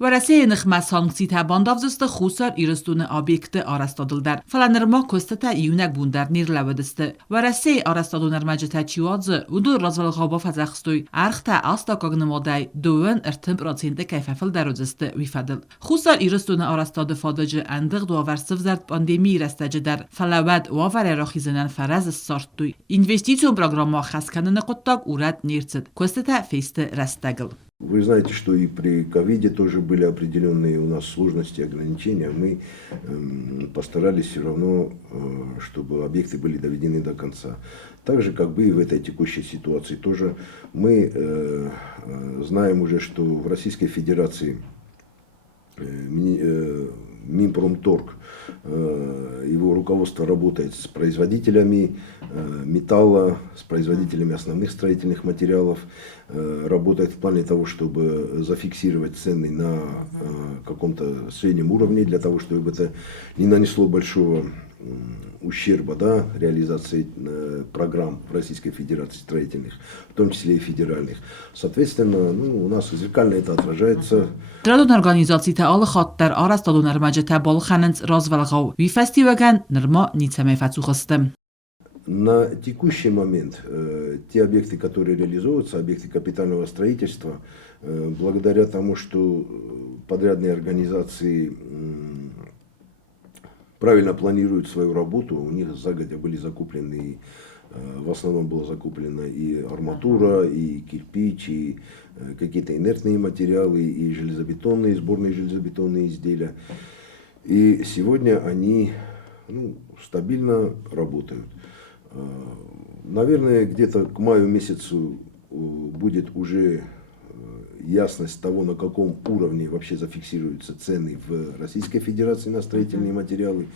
ورسه نخمه سانکسی تباندافزست خوصار ایرستون آبیکت آرستادلدر فلنرما کستتا ایونک بوندر نیر لودسته. ورسه آرستادونرمجه تچیوادز ودو رازولغابا فزخستوی ارختا آستا کاغنمادای دوون ارتمپراتسینده کیففل درودسته ویفدل. خوصار ایرستون آرستاد فادج اندق دواور سفزرد باندمی رستجه در فلواد وافر راخیزنن فرز سارتوی. Инвестицион программа хасканана коттак урат нирцет. Костета фейсте растагл. Вы знаете, что и при ковиде тоже были определенные у нас сложности, ограничения. Мы постарались все равно, чтобы объекты были доведены до конца. Так же, как бы и в этой текущей ситуации тоже мы знаем уже, что в Российской Федерации Минпромторг, его руководство работает с производителями металла, с производителями основных строительных материалов, работает в плане того, чтобы зафиксировать цены на каком-то среднем уровне, для того, чтобы это не нанесло большого ущерба, реализации программ в Российской Федерации строительных, в том числе и федеральных. Соответственно, у нас зеркально это отражается. Традон организации та ал хаттер арастадон армаджета балханенц развалгау. Ви фестиваген нерма ницаме фацухастем. На текущий момент те объекты, которые реализуются, объекты капитального строительства, благодаря тому, что подрядные организации правильно планируют свою работу, у них загодя были закуплены, в основном была закуплена и арматура, и кирпич, и какие-то инертные материалы, и железобетонные, сборные железобетонные изделия. И сегодня они стабильно работают. Наверное, где-то к маю месяцу будет уже ясность того, на каком уровне вообще зафиксируются цены в Российской Федерации на строительные материалы.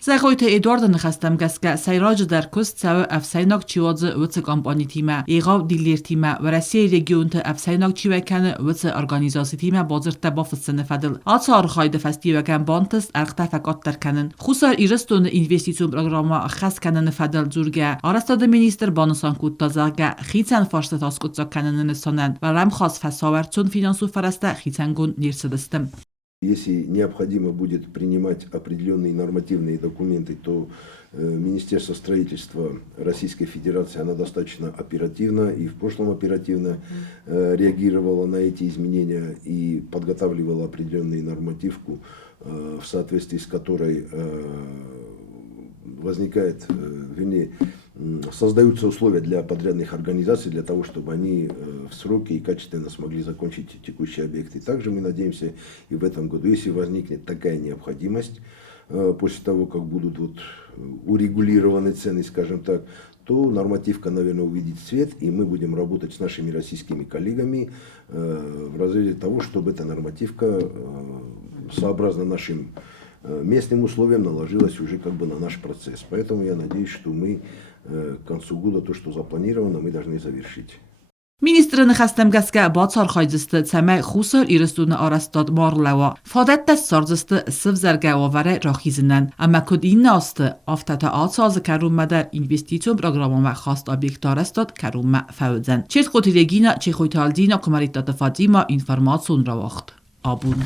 Зagojt Eduard نخستم گسکه سیراج در کست سو افسیناک چیواز وچه کمپانی تیمه ایغاو دیلیر تیمه و رسی رگیون ته افسیناک چیوه کنه وچه ارگانیزاسی تیمه بازر تبافت سنفدل آتار خاید فستی و کن بانتست ارخته فکات در کنن خصار ایرستون اینوستیسیون پروگراما خس کنن فدل زورگه آرستاد مینیستر بانسان کود تازاگه خیتن فارست تاسکوتزا کنن نسانن و رم خاص فساور چون فینانسو فرسته خیتن گون نیرسدستم. Если необходимо будет принимать определенные нормативные документы, то Министерство строительства Российской Федерации оно достаточно оперативно и в прошлом оперативно реагировало на эти изменения и подготавливало определенную нормативку, в соответствии с которой возникает, вернее, создаются условия для подрядных организаций, для того, чтобы они в сроки и качественно смогли закончить текущие объекты. Также мы надеемся и в этом году, если возникнет такая необходимость, после того, как будут урегулированы цены, скажем так, то нормативка, наверное, увидит свет, и мы будем работать с нашими российскими коллегами в разрезе того, чтобы эта нормативка, сообразно нашим местным условиям, наложилась уже на наш процесс. Поэтому я надеюсь, что мы к концу года то, что запланировано, мы должны завершить. Ministrın xəstəm qəskə batsar xaycıstı çəmə xusar iristunu arastad marlawa. Fadet də sarzıstı sıv zərgə ovərə raxizindən. Amma kod inna astı aftata atsazı kərummədə investisiyon programı xast obyekt arastad kərumə fəvzən. Çert qotilegina çexoytaldina kumaritata Fatima informasyon ravaxt. Abun.